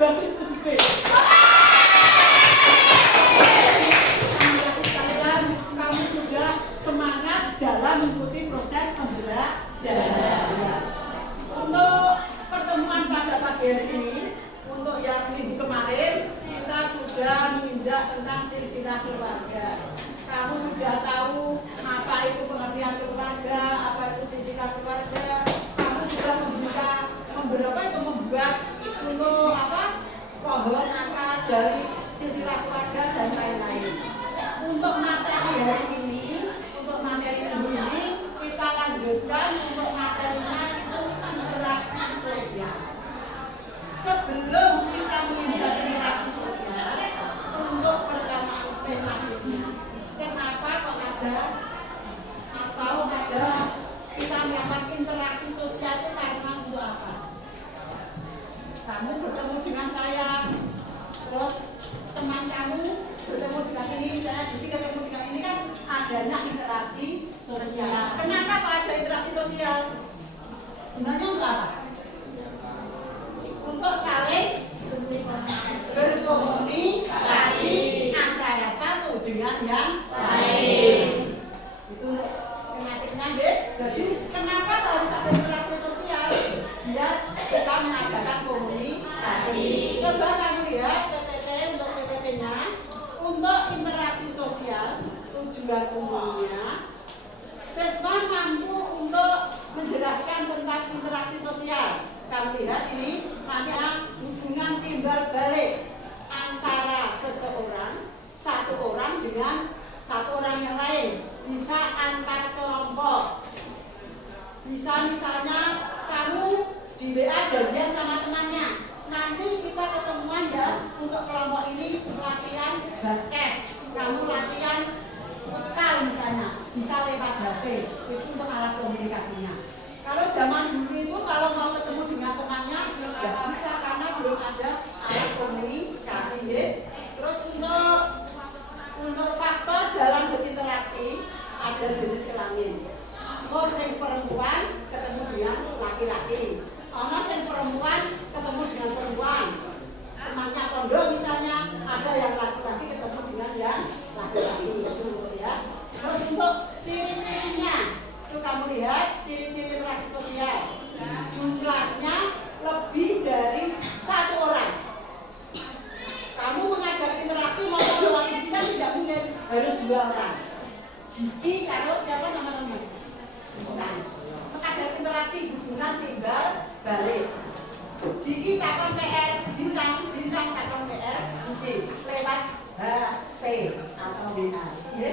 Bagus tuh B. Kamu sudah semangat dalam mengikuti proses pembelajaran. Untuk pertemuan pada pagi hari ini, untuk yang minggu kemarin kita sudah menginjak tentang silsilah keluarga. Kamu sudah tahu apa itu pengertian keluarga, apa itu silsilah keluarga. Kamu sudah membuat untuk pohon akar dari silsilah keluarga dan lain-lain. Untuk materi hari ini, kita lanjutkan untuk materinya itu interaksi sosial. Sebelum kita menginjak interaksi sosial, untuk pertama tematiknya, kenapa kok ada kita melakukan interaksi sosial itu karena untuk apa? Kamu bertemu dengan saya, terus teman kamu bertemu dengan ini, saya jadi ketemu dengan ini, kan adanya interaksi sosial. Kenapa kok ada interaksi sosial? Gunanya untuk apa? Untuk saling berkomunikasi antara satu dengan yang lain. Itu tematiknya, deh. Jadi kenapa harus ada interaksi sosial? Biar kita mengadakan komunikasi. Coba kamu lihat PPT, untuk PPT-nya, untuk interaksi sosial tujuan umumnya siswa mampu untuk menjelaskan tentang interaksi sosial. Kamu lihat ini namanya hubungan timbal balik antara satu orang dengan satu orang yang lain. Bisa antar kelompok. Bisa misalnya kamu di WA janjian sama temannya, nanti kita ketemuan ya untuk kelompok ini latihan basket, kamu latihan futsal misalnya, bisa lewat HP. Itu untuk alat komunikasinya. Kalau zaman dulu itu kalau mau ketemu dengan temannya nggak bisa karena belum ada alat komunikasi. Terus untuk faktor dalam berinteraksi ada jenis kelamin. Sing perempuan ketemu dengan laki-laki, sing perempuan ketemu dengan perempuan. Temannya pondok misalnya ada yang laki-laki ketemu dengan yang laki-laki, itu ya. Terus untuk ciri-cirinya, itu kamu lihat ciri-ciri interaksi sosial. Jumlahnya lebih dari satu orang. Kamu mengadakan interaksi mau lewat sini kan tidak mungkin, harus 2 orang. Jadi kalau siapa nama-nama? Bukan. Ada interaksi hubungan timbal balik. Jadi kakak PR bintang kakak PR lewat HP atau WA. Ya,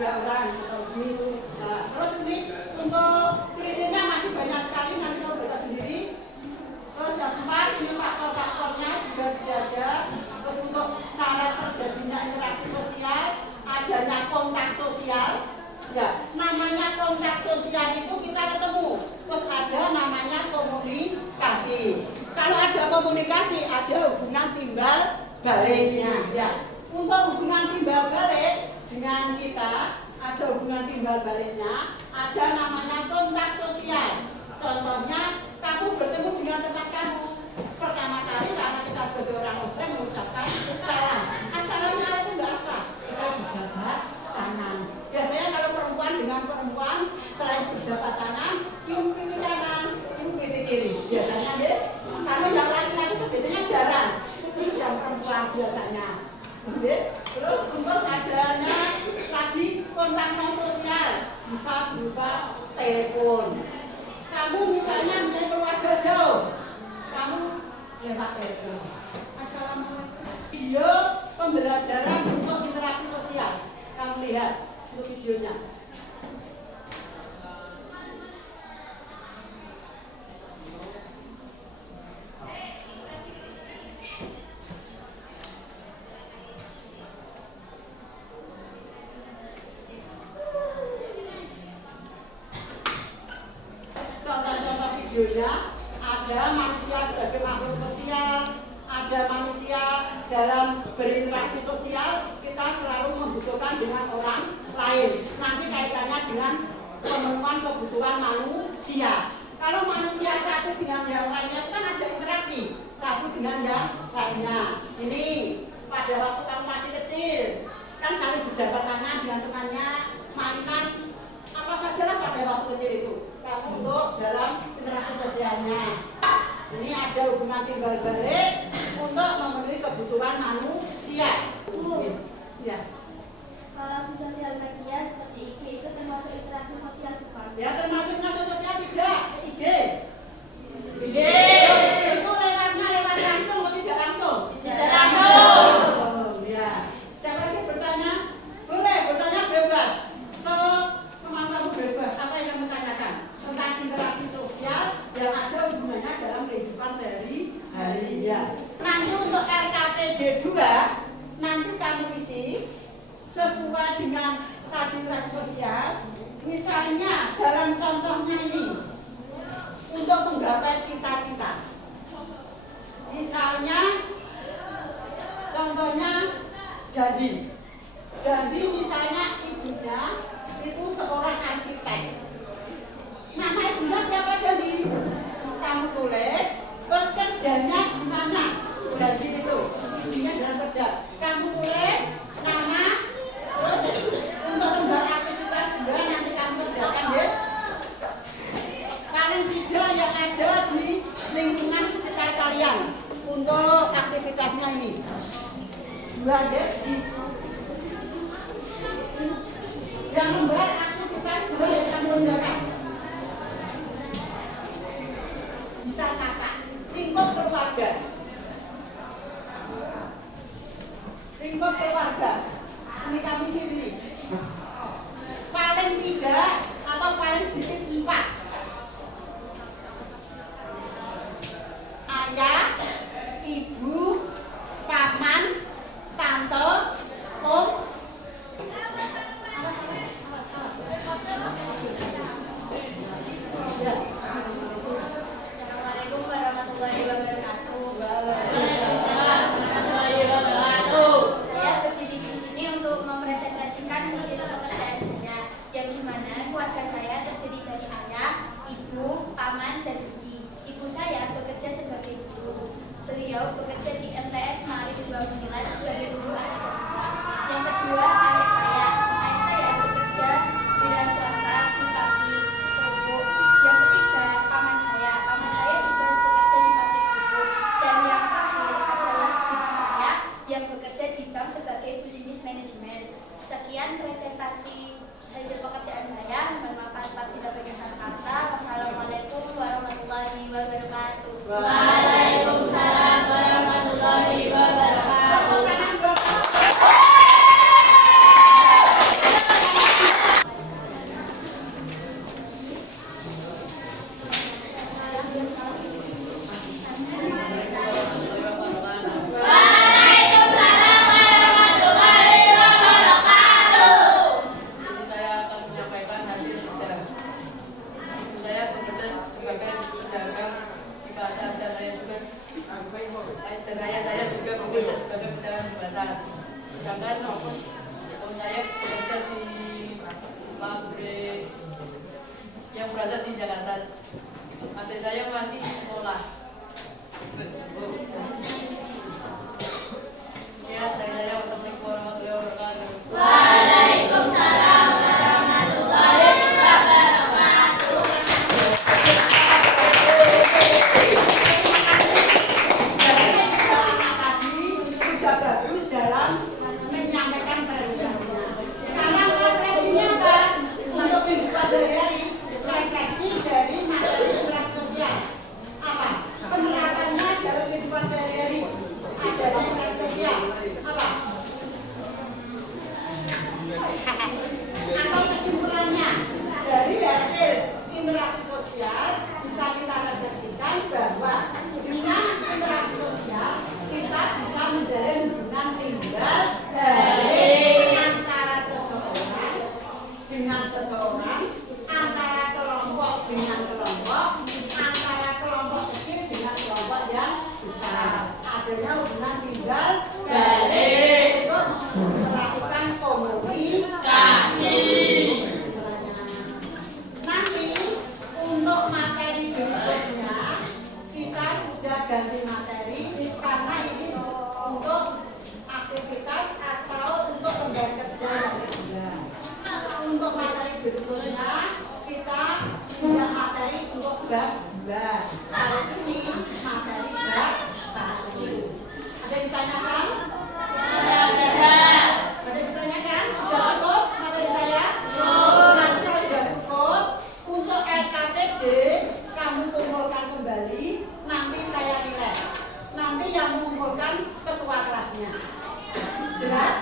2 orang atau gitu bisa. Terus ini untuk ciri-cirinya masih banyak sekali, nanti kamu baca sendiri. Terus yang keempat ini faktor-faktornya juga sudah ada. Terus untuk syarat terjadinya interaksi sosial, adanya kontak sosial. Ya, namanya kontak sosial itu kita ketemu. Terus ada namanya komunikasi. Kalau ada komunikasi, ada hubungan timbal baliknya. Ya, untuk hubungan timbal balik dengan kita, ada hubungan timbal baliknya. Ada namanya kontak sosial. Contohnya, kamu bertemu dengan teman kamu. Pertama kali karena kita sebagai orang Muslim mengucapkan salam. Assalamualaikum Mbak Asfa. Kita berjabat tangan. Biasanya kalau perempuan dengan perempuan, selain berjabat tangan, cium pipi kanan, cium pipi kiri. Biasanya deh. Kalau yang laki-laki itu biasanya jarang. Itu khusus yang perempuan biasanya. Terus untuk adanya lagi kontak non sosial, bisa berupa telepon. Kamu misalnya punya keluarga jauh, kamu lewat telepon. Assalamualaikum. Video pembelajaran untuk interaksi sosial. Kamu lihat untuk videonya. Contoh-contoh videonya, ada manusia sebagai makhluk sosial, ada manusia dalam berinteraksi sosial, kita selalu membutuhkan dengan orang lain. Nanti kaitannya dengan pemenuhan kebutuhan manusia. Kalau manusia satu dengan yang lainnya kan ada interaksi. satu dengan yang lainnya. Ini pada waktu kamu masih kecil, kan saling berjabat tangan dengan temannya, mainan apa sajalah pada waktu kecil itu. Kamu untuk dalam interaksi sosialnya. Ini ada hubungan timbal balik untuk memenuhi kebutuhan manusia. Ya. Kalau di sosial media seperti IG itu termasuk interaksi sosial bukan? Ya termasuk interaksi sosial tidak. IG. IG. Itu lewatnya lewat langsung atau tidak langsung? Tidak langsung. Ya. Siapa lagi bertanya? Boleh bertanya bebas. Kemampuan bebas. Apa yang kamu tanyakan tentang interaksi sosial yang ada hubungannya dalam kehidupan sehari-hari? Ya. Nanti untuk LKPD 2 nanti kamu isi sesuai dengan tadi interaksi sosial. Misalnya dalam contohnya ini untuk menggapai cita-cita. Misalnya contohnya jadi misalnya ibunya itu seorang arsitek. Nama ibunya siapa jadi? Kamu tulis, terus kerjanya di mana? Jadi itu ibunya dalam kerja. Kamu tulis nama, terus untuk lembar aktivitas 2 nanti kamu kerjakan ya. Paling tidak yang ada di lingkungan sekitar kalian untuk aktivitasnya ini. 2 ya. Yang lembar aktivitas 2 yang kamu kerjakan. Bisa kakak, lingkup keluarga. Lingkup keluarga. Ini kami sendiri. Paling tidak atau paling sedikit 4. Ayah, ibu, paman, tante, om. Ya. Assalamualaikum warahmatullahi wabarakatuh. Waalaikumsalam warahmatullahi wabarakatuh. Saya berdiri di sini untuk mempresentasikan hasil pekerjaan saya, yang dimana keluarga saya terdiri dari ayah, ibu, paman, dan bibi. Ibu saya bekerja sebagai guru. Beliau bekerja di MTS Mari Bangunilai sebagai guru agama. Yang kedua, ayah saya. Ayah saya bekerja di wira swasta di pabrik kerupuk. Yang ketiga, paman saya. Paman saya juga bekerja di pabrik kerupuk. Dan yang terakhir adalah bibi saya yang bekerja di bank sebagai bisnis manajemen. Sekian presentasi hasil pekerjaan saya. Mohon maaf apabila tidak berkenan kata. Wassalamualaikum warahmatullahi wabarakatuh. Waalaikumsalam warahmatullahi wabarakatuh. Dan ayah saya juga bekerja sebagai pedagang di pasar. Sedangkan om saya bekerja di pabrik yang berada di Jakarta. Adik saya masih sekolah. Ya, dari saya wassalamualaikum warahmatullahi wabarakatuh. Waalaikumsalam warahmatullahi wabarakatuh. Sudah bagus dalam menyampaikan presentasinya. Sekarang refleksinya apa? Untuk kehidupan sehari-hari, refleksi dari materi interaksi sosial. Apa? Penerapannya dalam kehidupan sehari-hari. Adanya interaksi sosial. Apa? Atau kesimpulannya dari hasil interaksi sosial bisa kita refleksikan bahwa dengan interaksi sosial kita bisa menjalin hubungan timbal balik antara seseorang dengan seseorang, antara kelompok dengan kelompok, antara kelompok kecil dengan kelompok yang besar. Adanya hubungan timbal balik untuk melakukan komunikasi. Nanti untuk materi berikutnya kita sudah ganti materi ditanyakan? Sudah. Ada ditanyakan? Sudah cukup materi saya? Nanti kalau sudah cukup, untuk LKPD kamu kumpulkan kembali, nanti saya nilai. Nanti yang mengumpulkan ketua kelasnya. Jelas?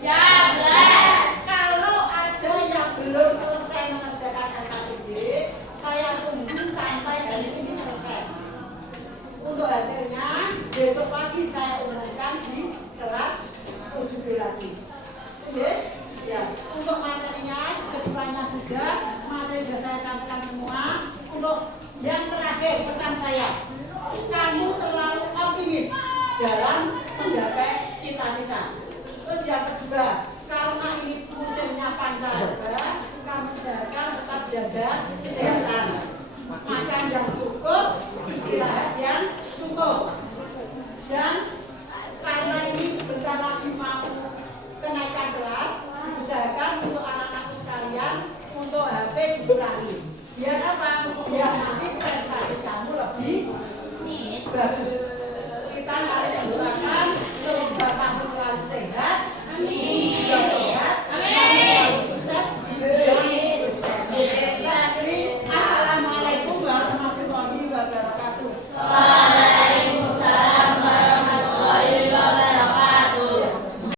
Jelas. Kalau ada yang belum selesai mengerjakan LKPD, saya tunggu sampai hari ini selesai. Untuk hasilnya besok pagi saya umumkan di kelas